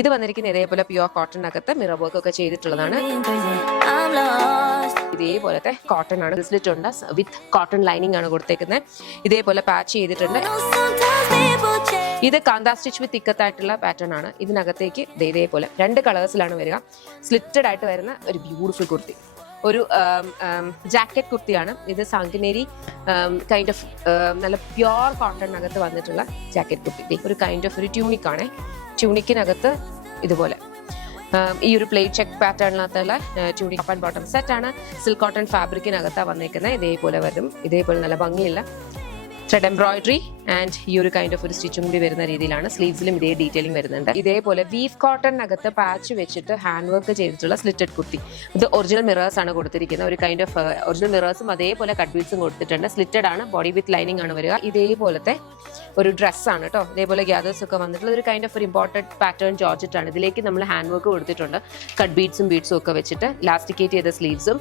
ഇത് വന്നിരിക്കുന്ന ഇതേപോലെ പ്യുവർ കോട്ടണിനകത്ത് മിറർ വർക്ക് ഒക്കെ ചെയ്തിട്ടുള്ളതാണ്. ഇതേപോലത്തെ കോട്ടൺ ആണ്. സ്ലിറ്റ് ഉണ്ട്, വിത്ത് കോട്ടൺ ലൈനിങ് ആണ് കൊടുത്തേക്കുന്നത്. ഇതേപോലെ പാച്ച് ചെയ്തിട്ടുണ്ട്. ഇത് കാന്താ സ്റ്റിച്ച് വിത്ത് തിക്കത്തായിട്ടുള്ള പാറ്റേൺ ആണ്. ഇതിനകത്തേക്ക് ഇതേപോലെ 2 കളേഴ്സിലാണ് വരിക. സ്ലിറ്റഡ് ആയിട്ട് വരുന്ന ഒരു ബ്യൂട്ടിഫുൾ കുർത്തി, ഒരു ജാക്കറ്റ് കുർത്തിയാണ് ഇത്. സാങ്കനേരി കൈൻഡ് ഓഫ് നല്ല പ്യുവർ കോട്ടണിനകത്ത് വന്നിട്ടുള്ള ജാക്കറ്റ് കുർത്തി. ഒരു കൈൻഡ് ഓഫ് ഒരു ട്യൂണിക് ആണ്. ട്യൂണിക്കിനകത്ത് ഇതുപോലെ ഈ ഒരു പ്ലേറ്റ് ചെക്ക് പാറ്റേണിനകത്തുള്ള tunic top and bottom set ആണ്. സിൽക്ക് കോട്ടൺ ഫാബ്രിക്കിനകത്താണ് വന്നേക്കുന്നത്. ഇതേപോലെ വരും. ഇതേപോലെ നല്ല ഭംഗിയുള്ള ത്രെഡ് എംബ്രോയിഡറി ആൻഡ് ഈ ഒരു കൈൻഡ് ഓഫ് ഒരു സ്റ്റിച്ചും കൂടി വരുന്ന രീതിയിലാണ്. സ്ലീവ്സിലും ഇതേ ഡീറ്റെയിലിംഗ് വരുന്നുണ്ട്. ഇതേപോലെ വീഫ് കോട്ടണിനകത്ത് പാച്ച് വെച്ചിട്ട് ഹാൻഡ് വർക്ക് ചെയ്തിട്ടുള്ള സ്ലിറ്റഡ് കുർത്തി. ഇത് ഒറിജിനൽ മിറേഴ്സ് ആണ് കൊടുത്തിരിക്കുന്നത്. ഒരു കൈൻഡ് ഓഫ് ഒറിജിനൽ മിറേഴ്സും അതേപോലെ കട്ട് ബീഡ്സും കൊടുത്തിട്ടുണ്ട്. സ്ലിറ്റഡ് ആണ്, ബോഡി വിത്ത് ലൈനിങ് ആണ് വരിക. ഇതേപോലത്തെ ഒരു ഡ്രസ്സാണ് കേട്ടോ. ഇതേപോലെ ഗ്യാദേഴ്സ് ഒക്കെ വന്നിട്ടുള്ള ഒരു കൈൻഡ് ഓഫ് ഒരു ഇമ്പോർട്ടൻറ്റ് പാറ്റേൺ ജോർജറ്റ് ആണ്. ഇതിലേക്ക് നമ്മൾ ഹാൻഡ് വർക്ക് കൊടുത്തിട്ടുണ്ട്. കട്ട് ബീഡ്സും ഒക്കെ വെച്ചിട്ട് ലാസ്റ്റിക്കേറ്റ് ചെയ്ത സ്ലീവ്സും